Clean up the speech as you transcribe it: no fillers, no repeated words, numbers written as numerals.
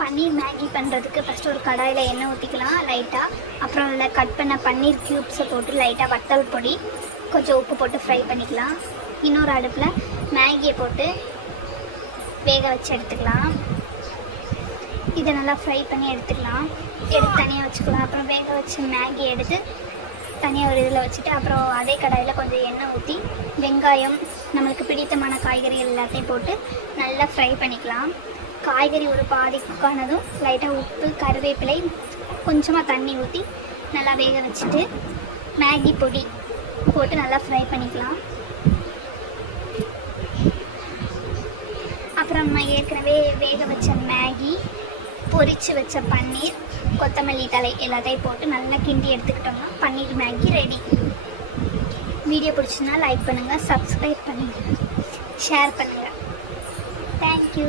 பன்னீர் Maggi பண்ணுறதுக்கு first ஒரு கடாயில் எண்ணெய் ஊற்றிக்கலாம் லைட்டாக. அப்புறம் அதில் கட் பண்ண பன்னீர் க்யூப்ஸை போட்டு லைட்டாக வத்தல் பொடி கொஞ்சம் உப்பு போட்டு ஃப்ரை பண்ணிக்கலாம். இன்னொரு அடுப்பில் மேகியை போட்டு வேக வச்சு எடுத்துக்கலாம். இதை நல்லா ஃப்ரை பண்ணி எடுத்துக்கலாம். எடுத்து தனியாக வச்சுக்கலாம். அப்புறம் வேக வச்சு மேகி எடுத்து தனியாக ஒரு இதில் வச்சுட்டு அப்புறம் அதே கடாயில் கொஞ்சம் எண்ணெய் ஊற்றி வெங்காயம் நம்மளுக்கு பிடித்தமான காய்கறி எல்லாத்தையும் போட்டு நல்லா ஃப்ரை பண்ணிக்கலாம். காய்கறி ஒரு பாதி குக்கானதும் லைட்டாக உப்பு கருவேப்பிலை கொஞ்சமாக தண்ணி ஊற்றி நல்லா வேக வச்சுட்டு மேகி பொடி போட்டு நல்லா ஃப்ரை பண்ணிக்கலாம். அப்புறம் நம்ம ஏற்கனவே வேக வச்ச மேகி பொரித்து வச்ச பன்னீர் கொத்தமல்லி தழை எல்லாத்தையும் போட்டு நல்லா கிண்டி எடுத்துக்கிட்டோம்னா பன்னீர் மேகி ரெடி. வீடியோ பிடிச்சிருந்தா லைக் பண்ணுங்கள், சப்ஸ்கிரைப் பண்ணுங்கள், ஷேர் பண்ணுங்கள். தேங்க்யூ.